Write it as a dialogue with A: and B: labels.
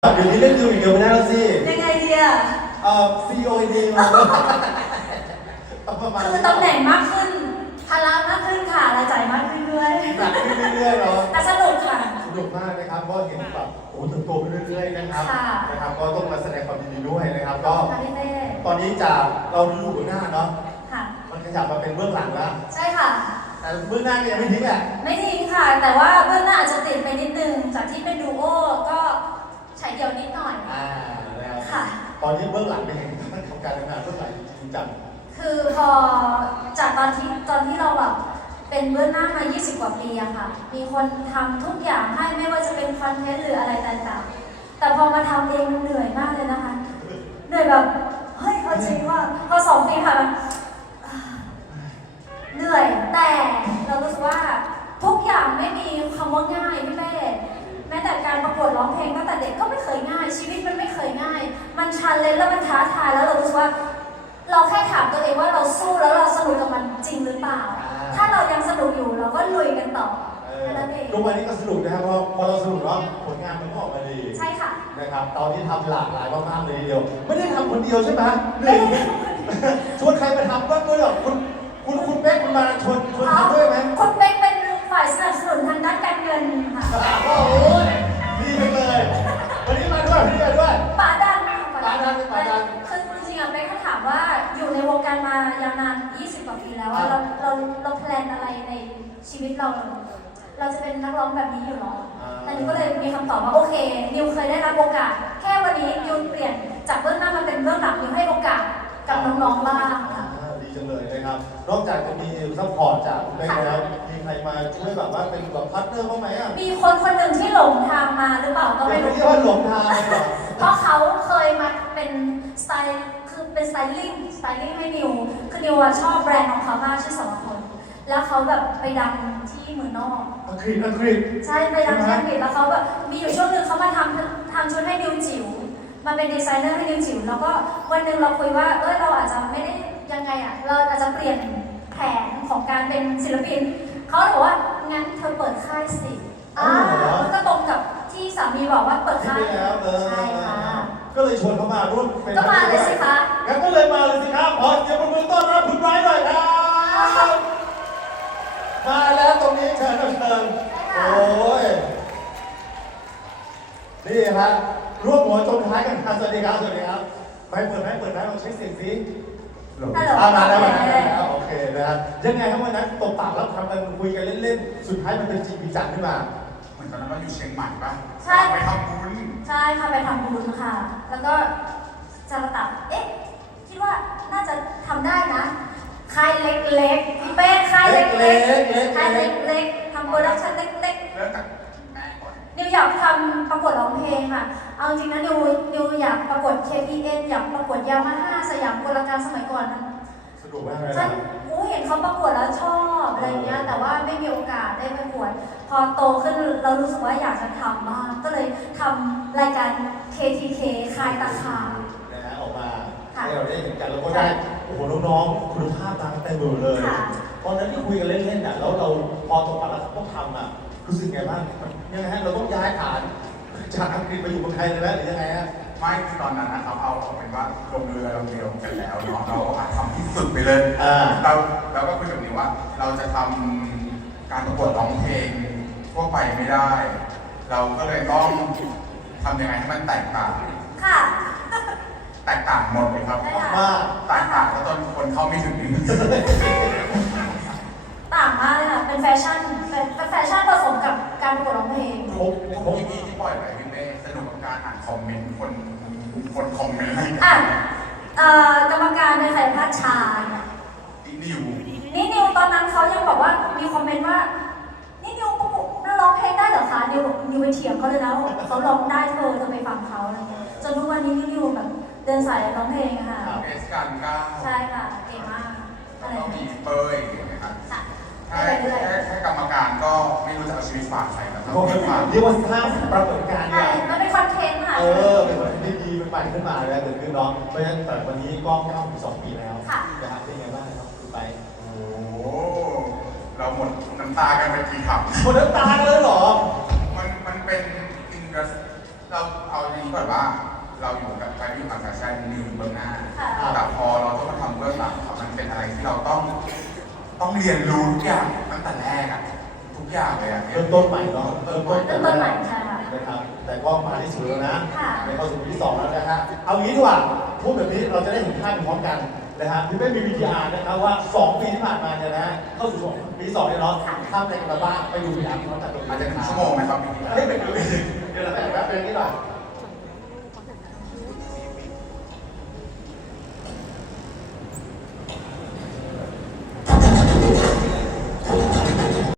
A: เดี๋ยวนี้เล่นดูอย่างเดียวไม่ได้แล้วสิ
B: ยังไงดีอ่ะ
A: COD มาประมาณ
B: คือตำแหน่งมากขึ้นภาระมากขึ้นค่ะรายจ่ายมากขึ้นด้วย
A: หนักขึ้นเรื่อยๆเนาะ
B: แต่สนุกค่ะ
A: สนุกมากนะครับก็เห็นแบบโอ้เติบโตไปเรื่อยๆนะครับก็ต้องมาแสดงความยินดีด้วยนะครับก็ตอนนี้จากเราดูเบื้องหน้าเนาะมันขยับมาเป็นเบื้องหลังแล้ว
B: ใช่ค่ะ
A: แต่เบื้องหน้าก็ยังไม่ทิ้งอ่ะ
B: ไม่ทิ้งค่ะแต่ว่าเบื้องหน้าอาจจะติดไปนิดนึงจากที่เป็นดูโอก็ฉายเดี่ยวนิดหน่อย
A: ค่ะตอนนี้เบื้องหลังเป็นยังไงบ้างทำการทำงานเบื้องหลังจริงจัง
B: คือพอจากตอนที่เราแบบเป็นเบื้องหน้ามา20 กว่าปีอะค่ะมีคนทำทุกอย่างให้ไม่ว่าจะเป็นคอนเทนต์หรืออะไรต่างๆแต่พอมาทำเองเหนื่อยมากเลยนะคะเหนื่อยแบบเฮ้ยเอาจริงว่าพอ2 ปีค่ะเหนื่อยแต่เรารู้สึกว่าทุกอย่างไม่มีคำว่าง่ายพี่เป้แม้แต่การประกวดร้องเพลงตั้งแต่เด็กก็ไม่เคยง่ายชีวิตมันไม่เคยง่ายมันชันเลยแล้วมันท้าทายแล้วเรารู้สึกว่าเราแค่ถามตัวเองว่าเราสู้แล้วเราสนุกกับมันจริงหรือเปล่าถ้าเรายังสนุกอยู่เราก็ลุยกันต่อแค่นั้นเอง
A: ทุกวันนี้ก็สนุกนะครับเพราะพอเราสนุกแล้วผลงานมันก็ออกมาดี
B: ใช่ค่ะ
A: นะครับตอนนี้ทำหลากหลายมากๆเลยทีเดียวไม่ได้ทำคนเดียวใช่ไหมชวนใครมาทำบ้างด้วยหรอคุณเป๊กคุณมาชวนทำด้วยไหม
B: คุณเป๊กเป็นฝ่ายสนับสนุนทางด้านการเงินค่ะ
A: โอ้โหดีจังเลยวันนี้มาด้วย
B: ป่าดัน
A: คือ
B: จริงๆเป๊กเขาถามว่าอยู่ในวงการมายาวนาน20 กว่าปีแล้วเราแพลนอะไรในชีวิตเราจะเป็นนักร้องแบบนี้อยู่หรอแต่นิวก็เลยมีคำตอบว่าโอเคนิวเคยได้รับโอกาสแค่วันนี้นิวเปลี่ยนจากเบื้องหน้ามาเป็นเบื้องหลังนิวให้โอกาสกับน้องๆบ้างค่ะ
A: ดีจังเลยนะครับนอกจากจะมีซัพพอร์ตจากคุณแม่แล้วมีใครมาช่วยแบบว่าเป็นแบบพาร์ทเนอร์บ้างไหมอ่ะ
B: มีคนหนึ่งที่หลงทางมาหรือเปล่าก็ไม่รู้
A: ที่ว่าหลงทางเลยเหรอ
B: เพราะเขาเคยมาเป็นสไตล์คือเป็นสไตลิ่งให้นิวคือนิวชอบแบรนด์ของเขามากชื่อสมพลแล้วเขาแบบไปดังที่เมืองนอก
A: อังกฤษ
B: ใช่ไปดังที่อังกฤษแล้วเขาแบบมีอยู่ช่วงหนึ่งเขามาทำชุดให้นิวจิ๋วมาเป็นดีไซเนอร์ให้นิวจิ๋วแล้วก็วันหนึ่งเราคุยว่าเราอาจจะไม่ได้ยังไงอ่ะเราอาจจะเปลี่ยนแผนของการเป็นศิลปินเขาบอกว่างั้นเธอเปิดค่ายสิก็ตรงกับที่สามีบอกว่าเปิดค่ายใช่ค่ะ
A: ก็เลยชวนเขามาร่วม
B: ก็มาเลยสิคะ
A: งั้นก็เลยมาเลยสิครับขอเสียงปรบมือต้อนรับคุณไบรท์หน่อยครับมาแล้วตรงนี้เชิญโอ้ยนี่ฮะร่วมหัวจมท้ายกันครับสวัสดีครับไม่เปิดเราเช็คเสียงซิมาแล้วโอเคนะครับยังไงครับวันนั้นตบปากแล้วทำกันคุยกันเล่นๆสุดท้ายมันเป็นจริงจังขึ้นมา
C: เหมือนตอนนั้นเราอยู่เชียงใหม่ป่ะ
B: ใช่
C: ไปทำบุญ
B: ใช่ค่ะไปทำบุญค่ะแล้วก็จะมาตัดคิดว่าน่าจะทำได้นะค่ายเล็กๆพี่เป้ค่ายเล็กๆทำโปรดักชั่นเล็กๆ
C: เริ่มจากแม่ก่อน
B: นิวอยากทำประกวดร้องเพลงค่ะเอาจริงนะนิวอยากประกวด KPN อยากประกวดยามาฮ่าสยามกลการสมัยก่อนนะ
A: สนุกมากเลย
B: ฉันเห็นเขาประกวดแล้วชอบอะไรเงี้ยแต่ว่าไม่มีโอกาสได้ประกวดพอโตขึ้นเรารู้สึกว่าอยากจะทำมากก็เลยทำรายการ KTK คายตาขา
A: ออกมาให้เราได้เห็นกันแล้วก็ได้โอ้โหน้องๆคุณภาพตามเต็มมือเลยตอนนั้นที่คุยกันเล่นๆอ่ะแล้วเราพอตกปากแล้วก็ทำอ่ะรู้สึกไงบ้างยังไงฮะเราต้องย้ายฐานจากอังกฤษมาอยู่เมืองไทยเลยไหมหรือยังไงฮะ
C: ไม่คือตอนนั้นนะครับเอาเป็นว่าลงเรือลำเดียวกันแล้วเนาะเราทำที่สุดไปเลยเราก็คุยกับนิวว่าเราจะทำการประกวดร้องเพลงทั่วไปไม่ได้ เราก็เลยต้องทำยังไงให้มันแตกต่าง
B: ค่ะ
C: แตกต่างหมดเลยครับ
A: ว่า
C: แตกต่างแล้วจนคนเข้าไม่ถึง
B: ต่างมากเลยค่ะเป็นแฟชั่นผสมกับการประกวดร้องเพลง
C: ที่ปล่อยไปพี่เป้สนุกกับการอ่านคอมเมนต์คนคอมเมนต์
B: กรรมการเป็นใครพัชชา
C: นิ
B: วตอนนั้นเขายังบอกว่ามีคอมเมนต์ว่านี่นิวประกวดร้องเพลงได้เหรอคะนิวไปเถียงเขาเลยแล้วเขาร้องได้เธอจะไปฟังเขาอะไรเงี้ยจนทุกวันนี้นิวแบบเดินสายร้องเพลงค่ะ
C: เอสการก้า
B: ใช่ค่ะเก่งมาก
C: แล้วก็มีเปยนะครับแค่กรรมการก็ไม่รู้จะเอาชีวิตฝากใครแล้ว
A: เรียกว่าสร้างปรากฏการณ์
B: เนี่ยมันเป็นคอนเทนต์ค่ะ
A: เป็นคอนเทนต์ดีเป็นใหม่ขึ้นมาแล้วเกิดขึ้นเนาะเพราะฉะนั้นแต่วันนี้ก็9-2 ปีแล้วนะครับเป็นไงบ้างครับคุณไป
C: โอ้เราหมดน้ำตากันไปกี่ครั้ง
A: หมดน้ำตาเลยเหรอ
C: มันเป็นเราเอาอย่างนี้ก่อนว่าเราอยู่กับการอยู่กับแฟชั่นอยู่เบื้องหน้า
B: ค่ะ
C: แต่พอเราต้องมาทำเบื้องหลังครับมันเป็นอะไรที่เราต้องเรียนรู้ทุกอย่างตั้งแต่แรกอะทุกอย่างเลยอะ
A: เริ่มต้นใหม่เนาะ
B: เริ่มต้นใหม่ใช่ค่ะ
A: นะครับแต่ก็มาที่สุดแล้วนะ
B: ค่ะ
A: ในเข้าสู่ปีที่ 2 แล้วนะฮะเอางี้ดีกว่าพูดแบบนี้เราจะได้เห็นภาพพร้อมกันนะฮะพี่เป้มีวิทยานะครับว่า 2 ปีที่ผ่านมาเนี่ยนะฮะเข้าสู่ปีที่ 2เนี่ยเนาะทำอะไรกันมาบ้างไปดูวิทยาพร้อมกันตรงนี้
C: อาจจะ1 ชั่วโมงไหมครับพี่
A: เฮ้ยไปดูเดี๋ยวเราแต่งแป๊บนึงนี่หน่อย